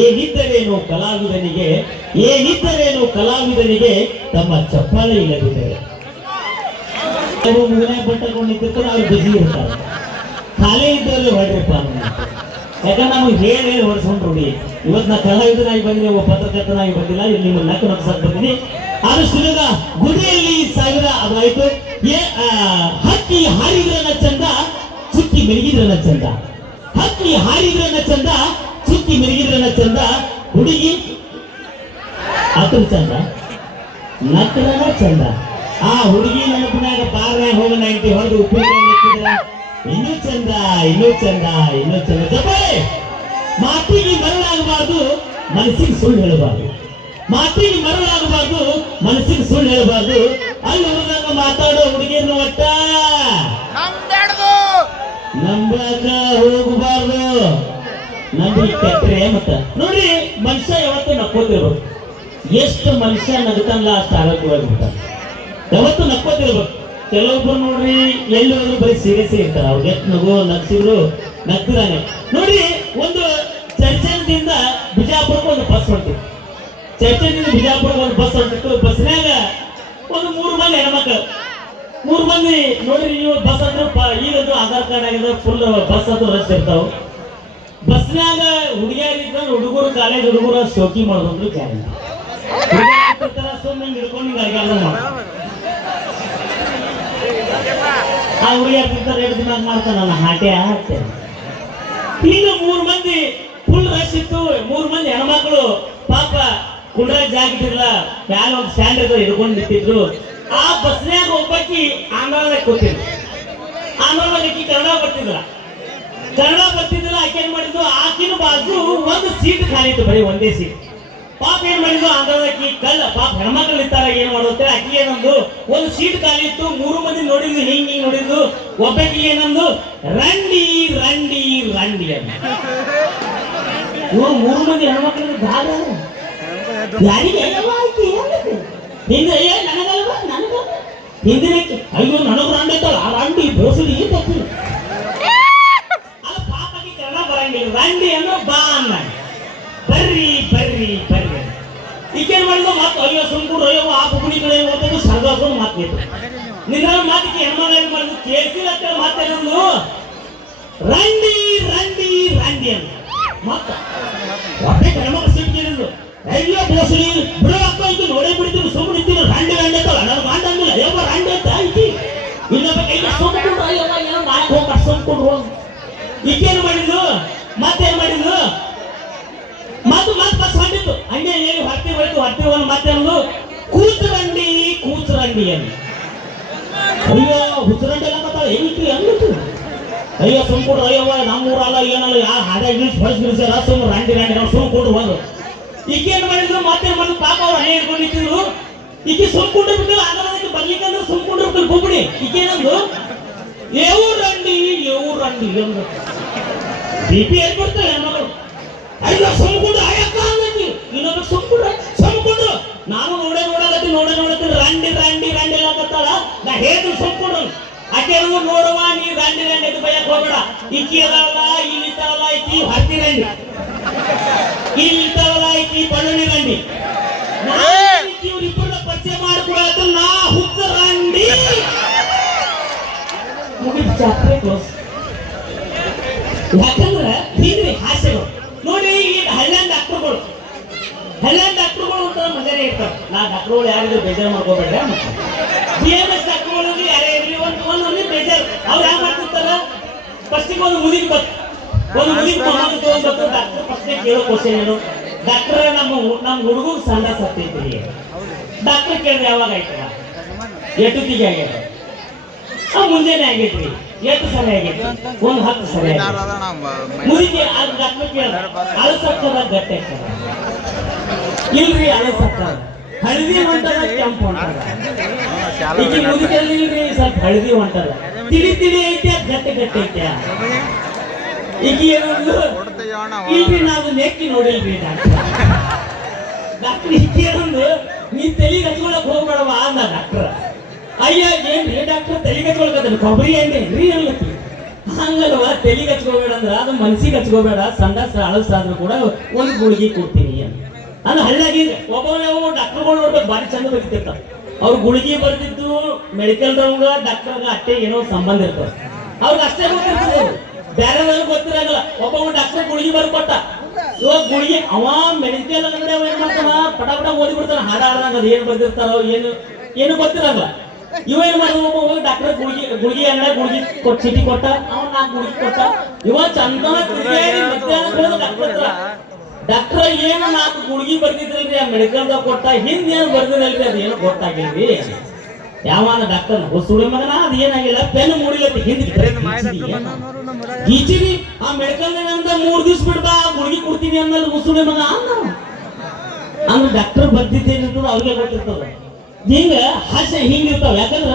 ಏನಿದ್ದರೇನು ಕಲಾವಿದನಿಗೆ ಏನಿದ್ದರೇನು ಕಲಾವಿದನಿಗೆ ತಮ್ಮ ಚಪ್ಪಾಳೆ ಇಲ್ಲದಿದ್ದರೆ. ಮೂರನೇ ಬಟ್ಟೆಕೊಂಡು ನಿಂತಿರ್ತಾರೆ ಅವ್ರು ಬಿಸಿ ಇರ್ತಾರೆ. ಖಾಲಿ ಇದ್ದವ್ರು ಹೊಡ್ರಪ್ಪ. ಯಾಕಂದ್ರೆ ನಮಗೆ ಹೇಳಿ ಹೊಡ್ಸ್ಕೊಂಡು ನೋಡಿ ಇವತ್ತು ನಾ ಕಲಾವಿದನಾಗಿ ಬಂದಿನಿ ಒಬ್ಬ ಪತ್ರಕರ್ತನಾಗಿ ಬಂದಿಲ್ಲ ಇಲ್ಲಿ ನಿಮ್ಮ ನಕ್ಕ ನಕ್ಸಕ್ ಬಂದಿನಿ. ಆದಷ್ಟು ಬೇಗ ಗುರಿಯಲ್ಲಿ ಸಾವಿರ ಅದು ಆ, ಹಕ್ಕಿ ಹಾರಿದ್ರನ ಚಂದ ಸುತ್ತಿ ಮೆರುಗಿದ್ರನ ಚಂದ. ಹಕ್ಕಿ ಹಾರಿದ್ರನ ಚಂದ ಚುಕ್ಕಿ ಮೆರುಗಿದ್ರನ ಚಂದ ಹುಡುಗಿ. ಅದ್ರ ಚಂದ. ನಕ್ಕನ ಚಂದ. ಆ ಹುಡುಗಿ ನೆನಪಿನಾಗ ಪಾರ್ನಾಗ ಹೋಗೋಣ ಅಂತ ಹೊಡೆದು ಉಪ್ಪಿನ ಇನ್ನೂ ಚಂದ ಇನ್ನೂ ಚಂದ ಇನ್ನೂ ಚಂದ. ಜೊತೆ ಮಾತಿಗೆ ಮರಳಾಗಬಾರ್ದು ಮನಸ್ಸಿಗೆ ಸುಳ್ಳು ಹೇಳಬಾರ್ದು. ಮಾತಿಗೆ ಮರಳಾಗಬಾರ್ದು ಮನಸ್ಸಿಗೆ ಸುಳ್ಳು ಹೇಳಬಾರ್ದು. ಅಲ್ಲಿ ಹೋದಾಗ ಮಾತಾಡೋ ಹುಡುಗಿಯನ್ನು ಒಟ್ಟ. ನಂಬಾಕ ಹೋಗಬಾರ್ದು. ನಂಬಿ ಕೆಟ್ಟರೆ ಮತ್ತ. ನೋಡಿ ಮನುಷ್ಯ ಯಾವತ್ತು ನಕ್ಕೋತಿರ್ಬೇಕು. ಎಷ್ಟು ಮನುಷ್ಯ ನಗ್ತಾನಲ್ಲ ಅಷ್ಟು ಆರೋಗ್ಯವಾಗಿರ್ತಾನೆ. ಯಾವತ್ತು ನಕ್ಕೋತಿರ್ಬೇಕು. ಕೆಲವೊಬ್ರು ನೋಡ್ರಿ ಎಲ್ಲಿ ಹೋದ್ರು ಬರೀ ಸೀರಿಯಸ್ ಇರ್ತಾರೆ. ಅವ್ರಿಗೆ ಎಷ್ಟು ನಗು, ನಗ್ಸಿದ್ರು, ನಗ್ತಿದಾನೆ. ನೋಡಿ ಒಂದು ಚರ್ಚದಿಂದ ಬಿಜಾಪುರಕ್ಕೆ ಒಂದು ಬಸ್ ಹೊಂಟಿತ್ತು ಚರ್ಚದಿಂದ ಬಿಜಾಪುರಕ್ಕೆ ಒಂದು ಬಸ್ ಹೊಂಟಿತ್ತು. ಬಸ್ನಾಗ ಒಂದು ಮೂರು ಮಂದಿ ಹೆಣ್ಮಕ್ಳು. ಮೂರು ಮಂದಿ ನೋಡ್ರಿ ನೀವು ಬಸ್ ಅಂದ್ರೆ ಈಗದು ಆಧಾರ್ ಕಾರ್ಡ್ ಆಗಿದೆ ಫುಲ್ ಬಸ್ ಅದು ರಶ್ ಇರ್ತಾವ. ಬಸ್ನ್ಯಾಗ ಹುಡುಗಿಯರ್ ಇದ್ರೆ ಹುಡುಗರು ಕಾಲೇಜ್ ಹುಡುಗರು ಶೋಕಿ ಮಾಡೋದಂದ್ರು ಗ್ಯಾರಂಟಿ ಸುಮ್ಮನೆ ಹಿಡ್ಕೊಂಡು ಹಿಂಗೆ ಅಡ್ಗಾಡ ಮಾಡೋದು ಆ ಹುಡುಗಿಯರ್ ತಿಂತಾರೆ ಎರಡು ದಿನ ಮಾಡ್ತಾನಲ್ಲ ನನ್ನ ಹಾಟೆ ಹಾಕ್ತೆ ಈಗ ಮೂರು ಮಂದಿ ಫುಲ್ ರಶ್ ಇತ್ತು, ಮೂರು ಮಂದಿ ಹೆಣ್ಮಕ್ಳು, ಪಾಪ ಕುಂಡ್ರ ಜಾಕೆಟ್ ಇರಲಿಲ್ಲ ಮ್ಯಾಲ ಒಂದು ಇದ್ರು ಹಿಡ್ಕೊಂಡು ನಿಂತಿದ್ರು. ಆ ಬಸ್ನ್ಯಾಗ ಒಬ್ಬಾಕಿ ಆಂಧ್ರದಾಗ ಕೂತಿದ್ರು ಆಂಧ್ರದಾಗ ಕನ್ನಡ ಬರ್ತಿದ್ರ ಕನ್ನಡ ಬರ್ತಿದ್ದಿಲ್ಲ ಆಕೆ ಏನ್ ಮಾಡಿದ್ರು ಆಕಿನ ಬಾಜು ಒಂದು ಸೀಟ್ ಖಾಲಿ ಇತ್ತು, ಬರೀ ಒಂದೇ ಸೀಟ್ ಪಾಪ ಏನ್ ಮಾಡಿದ್ದು ಆಂಧ್ರದಾಕಿ ಕಲ್ಲ ಪಾಪ ಹೆಣ್ಮಕ್ಳು ಇರ್ತಾರ, ಏನ್ ಮಾಡುತ್ತೆ ಆಕಿ ಏನಂದು ಒಂದು ಸೀಟ್ ಖಾಲಿ ಇತ್ತು, ಮೂರು ಮಂದಿ ನೋಡಿದ್ದು ಹಿಂಗ್ ಹಿಂಗ್ ನೋಡಿದ್ದು ಒಬ್ಬಾಕಿ ಏನಂದು ರಂಡಿ ರಂಡಿ ರಂಡಿ ಅಂತ ಮೂರು ಮಂದಿ ಹೆಣ್ಮಕ್ಳಿಗೆ ಗಾಢ ಯಾರಿಗೆ? ಹಿಂದೆ ನನಗಲ್ವಾ? ನನಗಲ್ವಾ? ಹಿಂದಿನ, ಅಯ್ಯೋ, ನನಗೆ ರಂಡಿ ಐತಲ್ಲ ಆ ರಂಡಿ ಬೋಸಡಿ ಈತೈತಿ ಅಲ್ಲ ಪಾಪಕ್ಕೆ ಕನ್ನಡ ಬರಂಗಿಲ್ಲ ರಂಡಿ ಅನ್ನೋ ಬಾ ಅನ್ನ ಬರ್ರಿ ಬರ್ರಿ ಬರ್ರಿ ಈಗೇನ್ ಮಾಡಿದ್ರು ಮತ್ತೆ ಅಯ್ಯೋ ಸುಮ್ಕೂರು ಅಯ್ಯೋ ಆ ಬುಗುಡಿ ಕಡೆ ಸರ್ದಾರ್ಕೊಂಡು ಮಾತು ನಿನ್ನ ಮಾತಿಗೆ ಹೆಣ್ಮಗ ಏನ್ ಮಾಡಿದ್ರು ಕೇಳ್ತಿಲ್ಲ ಅಂತ ಮಾತೇನಂದು ರಂಡಿ ರಂಡಿ ರಂಡಿ ಅಂತ. ಮತ್ತ ಒಟ್ಟೆ ಹೆಣ್ಮಕ್ಳು ಸಿಟ್ಟು ಕೇಳಿದ್ರು ಅಯ್ಯೋ ಬೋಸಡಿ ಬಿಡೋ ಅಕ್ಕ, ಇದು ನೋಡೇ ಬಿಡ್ತೀನಿ ಸುಮ್ಮನೆ ನಿಂತೀನಿ ರಂಡಿ ರಂಡಿ ಅಂತ ನಾನು ಅಂದಿಲ್ಲ. ಅಯ್ಯೋ ರಂಡಿ ಅಂತ ಐತಿ ಇನ್ನೊಬ್ಬ ಕೈಗೆ ಸುಮ್ಮಕೊಂಡು ಅಯ್ಯೋ ಏನೋ ನಾಲ್ಕು ಹೋಗಿ ಸುಮ್ಕೊಂಡ್ರು ಈಗೇನು ಮಾಡಿದ್ರು ಮತ್ತೇನು ಮಾಡಿದ್ರು ಮತ್ತೆ ಮತ್ತೆ ಬಸ್ ಹೊಂಟಿತ್ತು ಹಂಗೆ ಹೇಳಿ ಹೊಟ್ಟೆ ಹೋಯ್ತು, ಹೊಟ್ಟೆ ಒಂದು ಮತ್ತೆ ಒಂದು ಅಂತ ಅಯ್ಯೋ ಹುಚ್ಚರಂಡಿ ಎಲ್ಲ ಮಾತಾಡ ಏನೈತಿ ಅಂದಿತ್ತು ಅಯ್ಯೋ ಸುಮ್ಕೊಡ್ರು ಅಯ್ಯವ್ವ ನಮ್ಮೂರಲ್ಲ, ಏನಲ್ಲ, ಯಾ ಹಾಡ ಇಂಗ್ಲೀಷ್ ಹೊಳಸ್ ಬಿಡಿಸ್ಯಾರ ಸುಮ್ ರಂಡಿ ರಂಡಿ ನಾವು ಸುಮ್ ಕೊಡ್ರು ಬಂದು ಈಗೇನ್ ಮಾಡಿದ್ರು? ಮತ್ತೆ ಮಾಡಿದ್ರು ಪಾಪ ಅವ್ರು ಹಣೆ ಹಿಡ್ಕೊಂಡು ನಿಂತಿದ್ರು. ಈಕೆ ಸುಮ್ಕೊಂಡು ಬಿಟ್ಟು ಅಂದ್ರೆ ಬರ್ಲಿಕ್ಕಂದ್ರೆ ಸುಮ್ಕೊಂಡು ಬಿಟ್ಟು ಬುಬ್ಬಡಿ ಈಗೇನಂದು ಏವು ರಂಡಿ ಏವು ರಂಡಿ ಎಂದು ಬಿ ಪಿ ಏನ್ ಬರ್ತಾರೆ ಹೆಣ್ಮಗಳು? ಬಯಕ್ ಹೋಗ್ಬೇಡ ಇಕ್ಕಿ ಅದಾವಲ್ಲ ಇಲ್ಲಿ ನಿಂತಾವಲ್ಲ ಈಕಿ ಹತ್ತಿ ರಂಡಿ. ಇಲ್ಲಿ ನಿಂತಾವಲ್ಲ ಈಕಿ ಬಣ್ಣಿ ರಂಡಿ. ಇವ್ರಿಬ್ಬರನ್ನ ಪರಿಚಯ ಮಾಡ್ಕೊಡತ್ತ ನಾ ಹುಚ್ಚ ರಂಡಿ. ಮುಗಿದ ಚಾಪ್ಟರ್ ಕ್ಲೋಸ್ ಯಾಕಂದ್ರೆ ಹಿಂದ್ರಿ ಹಾಸ್ಯಗಳು. ನೋಡಿ ಈಗ ಹಳ್ಳಿಯ ಡಾಕ್ಟರ್ಗಳು. ಹಳ್ಳಿಯ ಡಾಕ್ಟರ್ಗಳು ಅಂತ ಮಜಾನೆ ಇರ್ತಾವ. ನಾ ಡಾಕ್ಟರ್ಗಳು ಯಾರಿಗೂ ಬೇಜಾರು ಮಾಡ್ಕೋಬೇಡ್ರಿ ಮತ್ತೆ ಬಿ ಎಂ ಎಸ್ ಡಾಕ್ಟರ್ಗಳು ಯಾರೇ ಇರಲಿ ಒಂದು ಒಂದೊಂದು ಬೇಜಾರು. ಅವ್ರು ಫಸ್ಟಿಗೆ ಒಂದು ಮುದಿ ಬತ್. ಒಂದು ಮುದಿ ಮಗನ ತಗೊಂಡ್ಬತ್ತು ಡಾಕ್ಟರ್ ಫಸ್ಟೇ ಕೇಳೋ ಕ್ವಶನ್ ಏನು? ಡಾಕ್ಟರ್ ನಮ್ಮ ನಮ್ಮ ಹುಡುಗರು ಸಂಡ ಸತ್ತೈತಿ ಡಾಕ್ಟರ್ ಕೇಳಿದ್ರೆ ಯಾವಾಗ ಆಯ್ತಲ್ಲ? ಎಷ್ಟೊತ್ತಿಗೆ ಆಗ್ಯದ ಮುಂಜಾನೆ ಆಗೈತ್ರಿ ಎಷ್ಟು ಸರಿ ಆಗೈತಿ ಒಂದು ಹತ್ತು ಸರಿ ಮುದಿಗೆ ಮುರಿಗೆ ಅದು ಡಾಕ್ಟರ್ ಕೇಳ ಅಳಸಕ್ಕದ ಗಟ್ಟೆ ಇಲ್ರಿ ಅಳಸಕ್ಕದ ಹಳದಿ ಹೊಂಟದ ಕೆಂಪು ಹೊಂಟದ ಈಗ ಮುದುಕಲ್ಲಿ ಇಲ್ರಿ ಸ್ವಲ್ಪ ಹಳದಿ ಹೊಂಟದ ತಿಳಿ ತಿಳಿ ಐತೆ, ಗಟ್ಟೆ ಗಟ್ಟಿ ಐತೆ. ಈಗ ಏನಂದ್ರು ಇಲ್ರಿ, ನಾವು ನೆಕ್ಕಿ ನೋಡಿಲ್ರಿ ಡಾಕ್ಟರ್ ಡಾಕ್ಟರ್ ಈಗ ಏನೊಂದು ನೀ ತಲೆ ಹಚ್ಕೊಳಕ್ ಹೋಗ್ಬೇಡವ ಅಂದ ಡಾಕ್ಟರ್. ಅಯ್ಯ, ಏನ್ರಿ ಡಾಕ್ಟರ್, ತಲೆ ಹಚ್ಕೊಳಕತ್ತ ಕೊಬ್ಬರಿ ಏನ್ರಿ ಅನ್ಲತ್ತಿ ಹಂಗಲ್ವ ತಲೆಗೆ ಹಚ್ಕೋಬೇಡ ಅಂದ್ರ, ಅದು ಮನ್ಸಿಗೆ ಹಚ್ಕೋಬೇಡ ಸಂಡಾಸ ಅಳಸಾದ್ರೂ ಕೂಡ ಒಂದು ಗುಳಿಗೆ ಕೊಡ್ತೀನಿ ಅಂದ್ರೆ ಹಳ್ಳಾಗಿ ಒಬ್ಬ ಡಾಕ್ಟರ್ಗಳು ನೋಡ್ಬೇಕು, ಭಾರಿ ಚಂದ ಬರೀತಿರ್ತಾರ ಅವ್ರು ಗುಳಿಗೆ ಬರ್ದಿದ್ದು ಮೆಡಿಕಲ್ ದವ್ಗ ಡಾಕ್ಟರ್ಗ ಅಷ್ಟೇ ಏನೋ ಸಂಬಂಧ ಇರ್ತದೆ. ಅವ್ರಿಗೆ ಅಷ್ಟೇ ಗೊತ್ತಿರ್ತದೆ. ಬೇರೆ ಗೊತ್ತಿರಂಗಿಲ್ಲ. ಒಬ್ಬ ಡಾಕ್ಟರ್ ಗುಳಿಗೆ ಬರ್ಕೊಟ್ಟ. ಇವಾಗ ಗುಳಿಗೆ ಅವ ಮೆಡಿಕಲ್ ಅಂದ್ರೆ ಏನ್ ಮಾಡ್ತಾನ? ಪಟ ಪಟ ಓದಿ ಬಿಡ್ತಾನ. ಹಾಡ ಹಾಡ್ದಂಗ ಅದು ಏನ್ ಬರ್ದಿರ್ತಾರೋ, ಏನು ಏನು ಗೊತ್ತಿರಂಗಿಲ್ಲ. ಇವ ಏನ್ ಮಾಡ್ದ? ಒಬ್ಬ ಹೋಗಿ ಡಾಕ್ಟರ್ ಗುಳಿಗೆ ಗುಳಿಗೆ ಅಂದ್ರೆ ಗುಳಿಗೆ ಕೊಟ್ಟು ಚೀಟಿ ಕೊಟ್ಟ, ಅವ್ನ ನಾಲ್ಕು ಗುಳಿಗೆ ಕೊಟ್ಟ. ಇವ ಮಧ್ಯಾಹ್ನಕ್ಕೆ ಡಾಕ್ಟರ್ ಡಾಕ್ಟರ್ ಏನು ನಾಲ್ಕು ಗುಳಿಗೆ ಬರ್ದಿದ್ರಲ್ರಿ ಆ ಮೆಡಿಕಲ್ದಾಗ ಕೊಟ್ಟ ಹಿಂದ್ ಏನು ಬರ್ದಿರಲ್ರಿ ಅದು ಏನು ಗೊತ್ತಾಗಿಲ್ರಿ? ಯಾವನ ಡಾಕ್ಟರ್ ಸುಳಿ ಮಗನ ಅದು ಏನಾಗಿಲ್ಲ ಪೆನ್ ಮೂಡಿಲತ್ತಿ ಹಿಂದ್ ಈಚಿರಿ ಆ ಮೆಡಿಕಲ್ ಅಂತ ಮೂರ್ ದಿವ್ಸ ಬಿಡ್ಬಾ ಗುಳಿಗೆ ಕೊಡ್ತೀನಿ ಅಂದ್ರೆ ಮುಸುಳಿ ಮಗ ಅಂದ. ಅಂದ್ರೆ ಡಾಕ್ಟರ್ ಬರ್ದಿದ್ದೇನೆ ಅವ್ರಿಗೆ ಗೊತ್ತಿರ್ತದ. ಹಿಂಗ ಹಾಸ್ಯ ಹಿಂಗಿರ್ತಾವ ಯಾಕಂದ್ರ